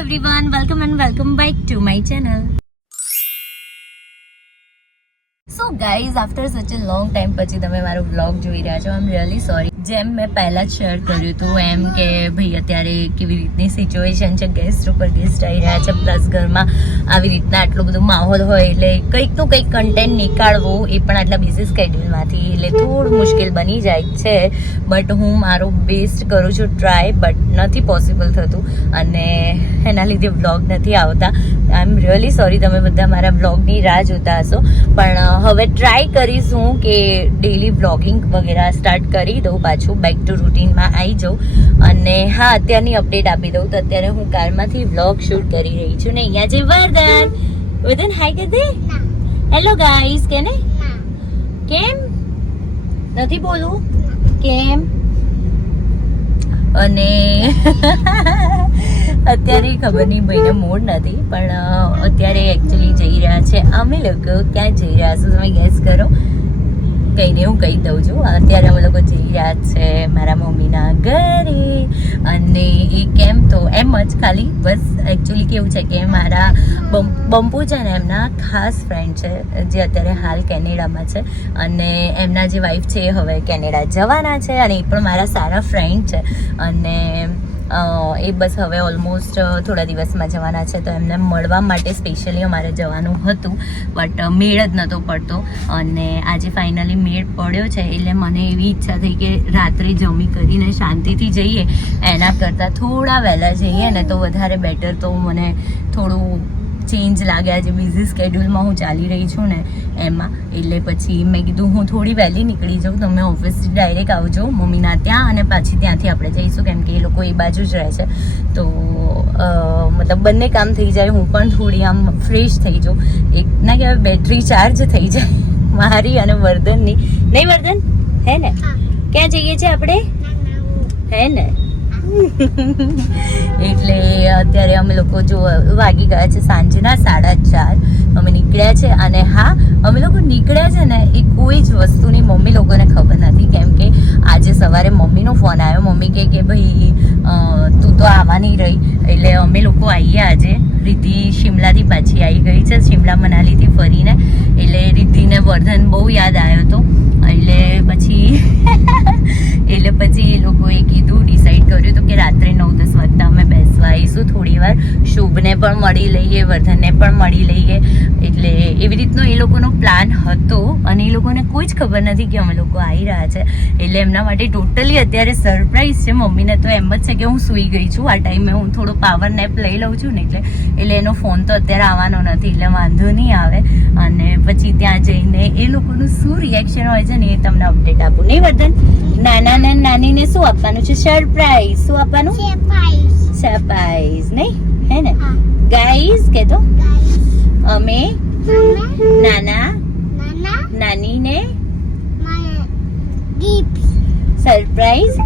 everyone, welcome and welcome back to my channel. So guys, after such a long time પછી તમે મારો vlog જોઈ રહ્યા છો. I'm really sorry. જેમ મેં પહેલા જ શેર કર્યું હતું એમ કે ભાઈ અત્યારે કેવી રીતની સિચ્યુએશન છે, ગેસ્ટ ઉપર ગેસ્ટ આવી રહ્યા છે, પ્લસ ઘરમાં આવી રીતના આટલો બધો માહોલ હોય એટલે કંઈકનું કંઈક કન્ટેન્ટ નીકાળવું એ પણ આટલા બિઝી સ્કેડ્યુલમાંથી એટલે થોડું મુશ્કેલ બની જાય છે. બટ હું મારો બેસ્ટ કરું છું ટ્રાય, બટ નથી પોસિબલ થતું અને એના લીધે વ્લોગ નથી આવતા. આઈ એમ રિયલી સોરી. તમે બધા મારા વ્લોગની રાહ જોતા હશો, પણ હવે ટ્રાય કરીશું કે ડેલી વ્લોગિંગ વગેરે સ્ટાર્ટ કરી દઉં, પાછું બેક ટુ રૂટીનમાં આવી જાઉં. અને હા, અત્યારની અપડેટ આપી દઉં તો અત્યારે હું કારમાંથી વ્લોગ શૂટ કરી રહી છું ને અહીંયા જે વર્ધન હાય કરી દે. હેલો ગાઈસ કે ને કેમ નથી બોલવું કેમ. અને અત્યારે ખબર નહીં ભાઈને મૂડ નથી, પણ અત્યારે એકચ્યુઅલી જઈ રહ્યા છે અમે લોકો. ક્યાં જઈ રહ્યા છો તમે ગેસ કરો? કહીને હું કહી દઉં છું. અત્યારે અમે લોકો જઈ રહ્યા છે મારા મમ્મીના ઘરે. અને એ કેમ તો એમ જ ખાલી બસ એકચ્યુઅલી કેવું છે કે મારા બંપુ છે ને એમના ખાસ ફ્રેન્ડ છે જે અત્યારે હાલ કેનેડામાં છે, અને એમના જે વાઈફ છે એ હવે કેનેડા જવાના છે, અને એ પણ મારા સારા ફ્રેન્ડ છે. અને એ બસ હવે ઓલમોસ્ટ થોડા દિવસમાં જવાના છે, તો એમને મળવા માટે સ્પેશિયલી અમારે જવાનું હતું, બટ મેળ જ નહોતો પડતો. અને આજે ફાઇનલી મેળ પડ્યો છે, એટલે મને એવી ઈચ્છા થઈ કે રાત્રે જમી કરીને શાંતિથી જઈએ એના કરતાં થોડા વહેલા જઈએ ને તો વધારે બેટર. તો મને થોડું ચેન્જ લાગે આજે બિઝી સ્કેડ્યુલમાં હું ચાલી રહી છું ને એમાં, એટલે પછી મેં કીધું હું થોડી વહેલી નીકળી જાઉં, તમે ઓફિસથી ડાયરેક્ટ આવજો મમ્મીના ત્યાં, અને પાછી ત્યાંથી આપણે જઈશું કેમ કે એ લોકો એ બાજુ જ રહે છે. તો મતલબ બંને કામ થઈ જાય, હું પણ થોડી આમ ફ્રેશ થઈ જાઉં, એક ના કહેવાય બેટરી ચાર્જ થઈ જાય મારી અને વર્ધનની. નહીં વર્ધન? હે ને? ક્યાં જઈએ છીએ આપણે? હે ને? એટલે અત્યારે અમે લોકો જો વાગી ગયા છે સાંજના 4:30 અમે નીકળ્યા છે. અને હા, અમે લોકો નીકળ્યા છે ને એ કોઈ જ વસ્તુની મમ્મી લોકોને ખબર નથી, કેમ કે આજે સવારે મમ્મીનો ફોન આવ્યો. મમ્મી કે ભાઈ તું તો આવવાની રહી, એટલે અમે લોકો આવીએ આજે. રિદ્ધિ શિમલાથી પાછી આવી ગઈ છે, શિમલા મનાલીથી ફરીને, એટલે રિદ્ધિને વર્ધન બહુ યાદ આવ્યો હતો. એટલે પછી એ લોકોએ કીધું, ડિસાઈડ કર્યું હતું કે રાત્રે 9-10 વાગતા અમે બેસવા આવીશું થોડી વાર, શુભને પણ મળી લઈએ, વર્ધનને પણ મળી લઈએ. એટલે એવી રીતનો એ લોકોનો પ્લાન હતો, અને એ લોકોને કોઈ જ ખબર નથી કે અમે લોકો આવી રહ્યા છે. એટલે એમના માટે ટોટલી અત્યારે સરપ્રાઈઝ છે. મમ્મીને તો એમ જ છે કે હું સૂઈ ગઈ છું આ ટાઈમે, હું થોડો પાવર નેપ લઈ લઉં છું ને એટલે એનો ફોન તો અત્યારે આવવાનો નથી, એટલે વાંધો નહીં આવે. અને પછી ત્યાં જઈને એ લોકોનું શું રિએક્શન હોય છે ને એ તમને અપડેટ આપું. નહીં વર્ધન? નાના ને નાનીને શું આપવાનું છે? સરપ્રાઈઝ. શું આપવાનું? સરપ્રાઈઝ. નહીં હે ને ગાઈઝ? કે તો અમે નાના નાનીને સરપ્રાઈઝ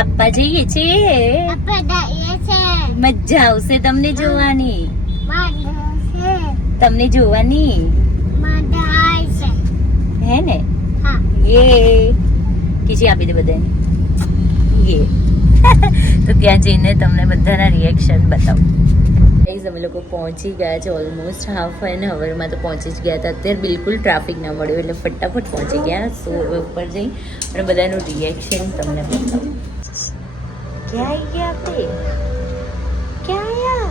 આપવા જઈએ છીએ. મજા આવશે તમને જોવાની, તમને જોવાની હે ને? યે ખીચી આપી દે બધાને. યે તો ત્યાં જઈને તમને બધાના રિએક્શન બતાવું. અમે લોકો પહોંચી ગયા છે ઓલમોસ્ટ હાફ એન અવરમાં તો પહોંચી જ ગયા હતા. અત્યારે બિલકુલ ટ્રાફિક ના મળ્યો એટલે ફટાફટ પહોંચી ગયા. સો હવે ઉપર જઈ અને બધાનું રિએક્શન તમને બતાવું. ક્યાં આવી ગયા આપણે? ક્યાં આવ્યા?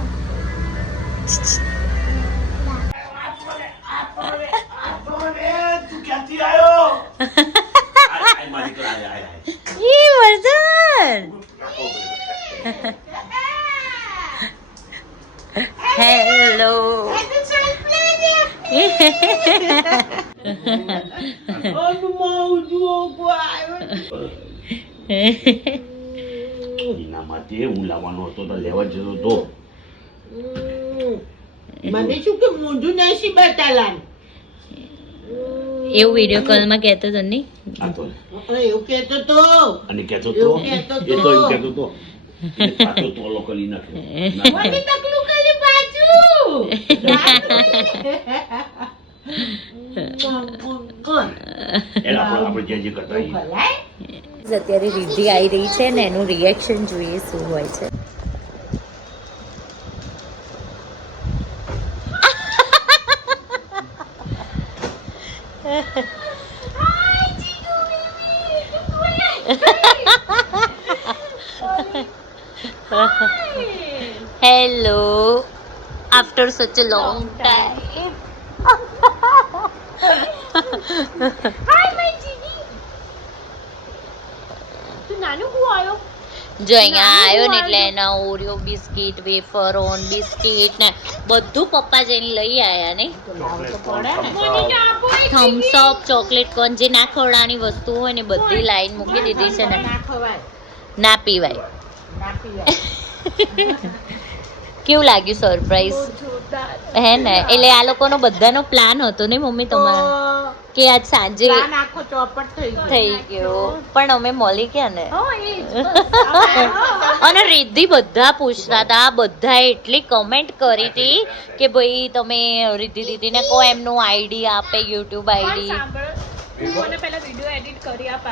હેલો. હું લાવવાનો હતો તો લેવા જતો હતો. મને શું કે મોઢું નથી બતાલાન એવું વિડિયો કોલમાં કહેતો તો નહીં? એવું કહેતો તો, અને કહેતો તો એ તો એમ કહેતો તો પાછો તોલો કરી નાખ્યો. મને તકલું કરી પાછું. આપણે જે કરતા અત્યારે રિદ્ધિ આવી રહી છે ને એનું રિએક્શન જોઈએ શું હોય છે. હેલો આફ્ટર સચ અ લોંગ ટાઈમ. જો અહીંયા આવ્યો ને એટલે એના ઓરિયો બિસ્કિટ વેફરોન બિસ્કિટ ને બધું પપ્પા જઈને લઈ આવ્યા ને. થમ્સ અપ ચોકલેટ કોન જે ના ખવડાવવાની વસ્તુ હોય ને બધી લાઈન મૂકી દીધી છે ને. ના પીવાય. કેવું લાગ્યું સરપ્રાઈઝ હે ને? એટલે આ લોકોનો બધાનો પ્લાન હતો ને મમ્મી તમારો કે આજ સાંજે આખો ચોપટ થઈ ગયો પણ અમે મળી ગયા ને. અને રિદ્ધિ બધા પૂછતા હતા, બધા એટલી કમેન્ટ કરી હતી કે ભાઈ તમે રિદ્ધિ દીદીને કહો એમનું આઈડી આપે, યુટ્યુબ આઈડી.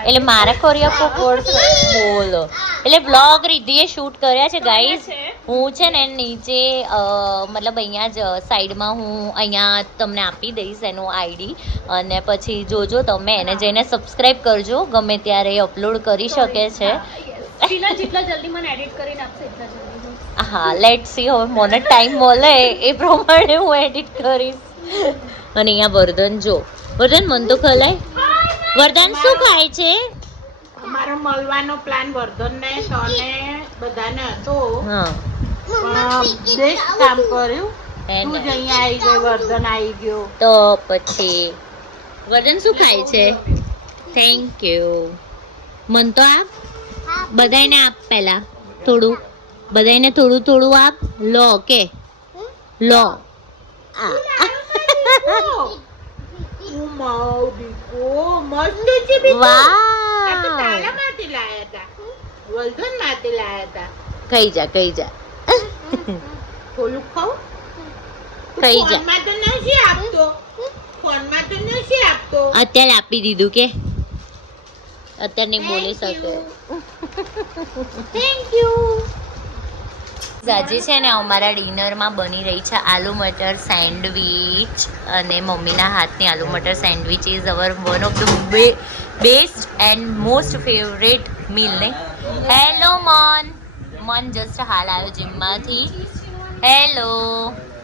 એટલે મારે કરી આપવું પડશે. બોલો એટલે બ્લોગ રિદ્ધિએ શૂટ કર્યા છે ગાઈઝ. હું છે ને નીચે મતલબ અહીંયા જ સાઈડમાં હું અહીંયા તમને આપી દઈશ એનું આઈડી અને પછી જોજો તમે એને જઈને સબસ્ક્રાઇબ કરજો. ગમે ત્યારે અપલોડ કરી શકે છે. હા લેટ સી હવે મને ટાઈમ મળે એ પ્રમાણે હું એડિટ કરીશ. અને અહીંયા વર્ધન જો વર્ધન મન તો ખલાય. વર્ધન શું ખાય છે? અમારો મળવાનો પ્લાન વર્ધનને તને બધાને હતો પણ બેસ્ટ કામ કર્યું. તું જ અહીંયા આવી ગઈ, વર્ધન આવી ગયો તો પછી વર્ધન શું ખાય છે? Thank you. મન તો આપ બધાને આપ પહેલા થોડું બધાને થોડું થોડું આપ. લો કે લો. ખાઈ જા ખાઈ જા થોડું ખાવ. ખાઈ જા. ફોનમાં તો નથી આપતો, ફોનમાં તો નથી આપતો. અત્યારે આપી દીધું કે અત્યારે નહીં બોલી શકે. Thank you. આજે છે ને અમારા ડિનરમાં બની રહી છે આલુ મટર સેન્ડવિચ અને મમ્મીના હાથની aloo matar sandwich is our one of the best and most favourite meal ને. હેલો મન જસ્ટ હાલ આવ્યો જીમમાંથી. હેલો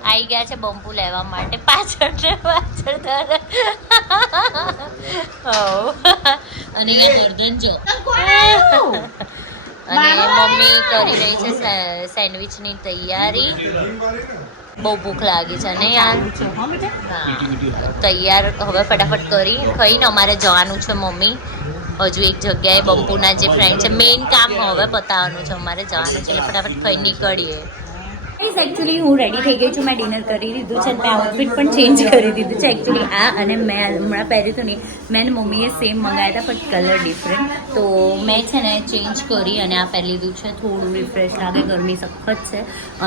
આવી ગયા છે બંપુ લેવા માટે પાછળ ને પાછળ અને એ વર્ધન જો અને મમ્મી કરી રહી છે સેન્ડવિચની તૈયારી. બહુ ભૂખ લાગી છે ને યાર. તૈયાર હવે ફટાફટ કરી ખાઈને અમારે જવાનું છે મમ્મી હજુ એક જગ્યાએ. બંપુના જે ફ્રેન્ડ છે મેઇન કામ હવે પતાવવાનું છે, અમારે જવાનું છે એટલે ફટાફટ ખાઈ નીકળીએ. એકચ્યુઅલી હું રેડી થઈ ગઈ છું. મેં ડિનર કરી દીધું છે, મેં આઉટફિટ પણ ચેન્જ કરી દીધું છે એકચ્યુઅલી. આ અને મેં હમણાં પહેર્યું હતું ને મેં મમ્મીએ સેમ મંગાવ્યા હતા પણ કલર ડિફરન્ટ. તો મેં છે ને ચેન્જ કરી અને આ પહેરી લીધું છે. થોડું રિફ્રેશ લાગે, ગરમી સખત છે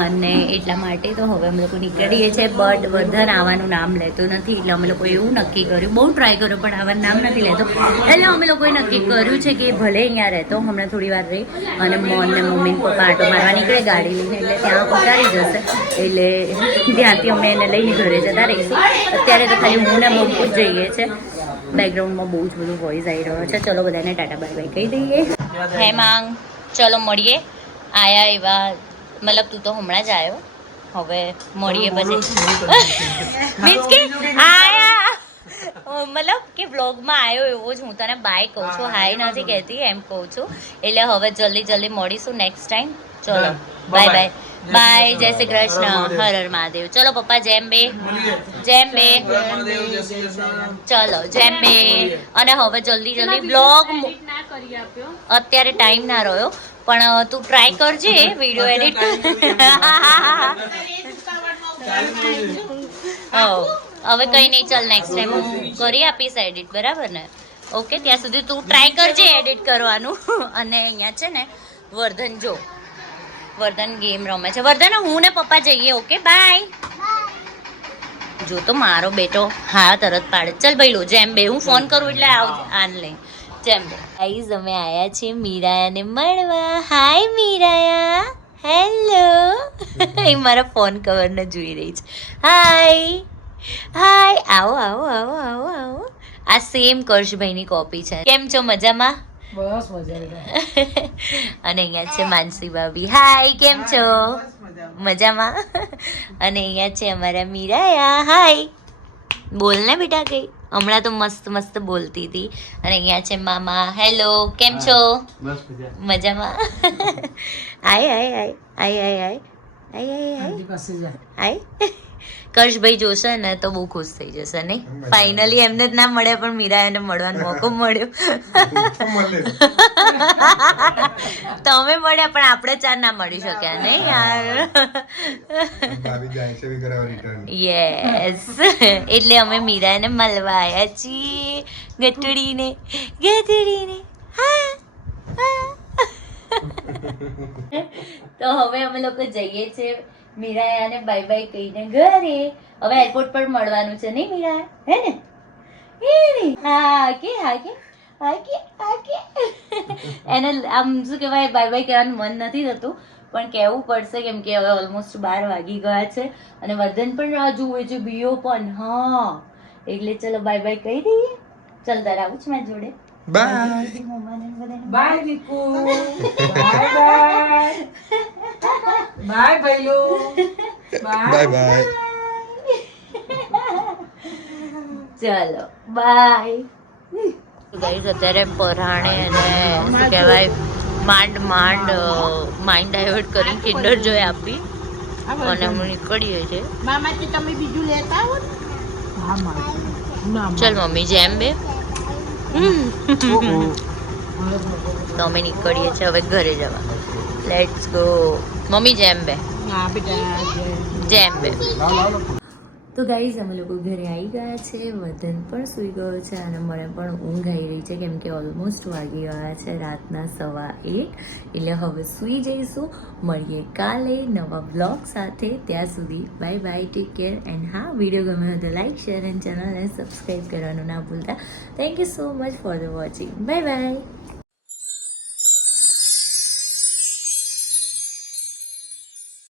અને એટલા માટે તો હવે અમે લોકો નીકળીએ છીએ. બટ વર્ધન આવવાનું નામ લેતો નથી એટલે અમે લોકોએ એવું નક્કી કર્યું, બહુ ટ્રાય કર્યો પણ આવવાનું નામ નથી લેતો. એટલે અમે લોકોએ નક્કી કર્યું છે કે ભલે અહીંયા રહેતો હમણાં થોડી વાર રહી અને મોન ને મમ્મી પપ્પા આટો મારવા નીકળે ગાડી લઈને એટલે ત્યાં ઉતારી જશે એટલે ત્યાંથી અમે એને લઈને ઘરે જતા રહીશું. અત્યારે તો ખાલી હું ને મમ્મી જ જઈએ છે. બેકગ્રાઉન્ડમાં બહુ જ બધું વોઇસ આવી રહ્યો છે. ચલો બધાને ટાટા બાય બાય કહી દઈએ. હે માંગ ચલો મળીએ. આયા એવા મતલબ તું તો હમણાં જ આવ્યો, હવે મળીએ પછી મીન્સ કે આયા મતલબ કે વ્લોગમાં આવ્યો એવો જ હું તને બાય કહું છું, હાય નથી કહેતી એમ કહું છું. એટલે હવે જલ્દી મળીશું નેક્સ્ટ ટાઈમ. ચલો બાય બાય બાય. જય શ્રી કૃષ્ણ. હર હર મહાદેવ. ચલો પપ્પા જેમ બે ચલો જેમ બે. અને હવે જલ્દી બ્લોગ અત્યારે ટાઈમ ના રહ્યો પણ તું ટ્રાય કરજે વિડીયો એડિટ. હવે કઈ નહીં, ચાલ નેક્સ્ટ ટાઈમ હું કરી આપીશ એડિટ, બરાબર ને? ઓકે ત્યાં સુધી તું ટ્રાય કરજે એડિટ કરવાનું. અને અહીંયા છે ને વર્ધન જો વર્ધન ગેમ રમે છે. વર્ધન હું ને પપ્પા જઈએ. Okay bye. જો તો મારો બેટો હા તરત પાડે. ચલ ભાઈ લો જેમ બે હું ફોન કરું એટલે આન લે જેમ બે. ગાઈઝ અમે આયા છીએ મીરાયાને મળવા. હાય મીરાયા. હેલો. એ મારા ફોન કવરને જોઈ રહી છે. હાય આવો આ સેમ કર્ષભાઈની કોપી છે. કેમ છો, મજામાં? બસ મજા અને અહીંયા છે માનસી ભાભી. હાય, કેમ છો? મજામાં. અને અહીંયા છે અમારા મીરાયા. હાય, બોલ ને બેટા કઈ. હમણાં તો મસ્ત મસ્ત બોલતી હતી. અને અહીંયા છે મામા. હેલો, કેમ છો? મજામાં. આય આય આય આય આય આય આય આય આય. કર્ષભાઈ જોશે ને તો બહુ ખુશ થઈ જશે નહીં? ફાઇનલી એમને જ ના મળે પણ મીરાને મળવાનો મોકો મળ્યો. તમે મળ્યા પણ આપણે ચાર ના મળી શક્યા નહીં યાર. યસ, એટલે અમે મીરાને મળવા આવ્યા છીએ. ગટડીને ગટડીને. તો હવે અમે લોકો જઈએ છીએ મીરાયાને બાય બાય કહીને ઘરે. હવે એરપોર્ટ પર મળવાનું છે નહીં મીરા? હે ને? હા કે હા કે હા કે હા કે. એને આમ શું કહેવાય, બાય બાય કહેવાનું મન નથી થતું પણ કહેવું પડશે કેમ કે હવે ઓલમોસ્ટ 12 વાગી ગયા છે અને વર્ધન પણ રાહ જુએ છે, બીઓ પણ. હા, એટલે ચલો બાય બાય કહી દઈએ. ચાલ તારે આવું છે મારી જોડે. Bye bye Viku. Bye bye bye ભાઈલો. Bye bye. ચાલો બાય. ગાઈસ અત્યારે પરાણે અને શું કહેવાય માંડ માઇન્ડ ડાયવર્ટ કરી કિન્ડર જોઈ આપી અને અમે નીકળીએ છે. મામાજી તમે બીજું લેતા આવો ને. હા મામા. ચાલ મમ્મી જેમ બે. તો અમે નીકળીએ છીએ હવે ઘરે જવા. Let's go. મમ્મી જેમ બે. હા બેટા જેમ બે. તો ગાઈઝ અમે લોકો ઘરે આવી ગયા છે. વર્ધન પણ સૂઈ ગયો છે અને મને પણ ઊંઘ આવી રહી છે કેમ કે ઓલમોસ્ટ વાગી ગયા છે રાતના 1:15. એટલે હવે સૂઈ જઈશું. મળીએ કાલે નવા બ્લોગ સાથે. ત્યાં સુધી bye bye, take care. And હા, વિડીયો ગમે હોય તો લાઈક, શેર એન્ડ ચેનલને સબસ્ક્રાઈબ કરવાનું ના ભૂલતા. Thank you so much for the watching. Bye bye.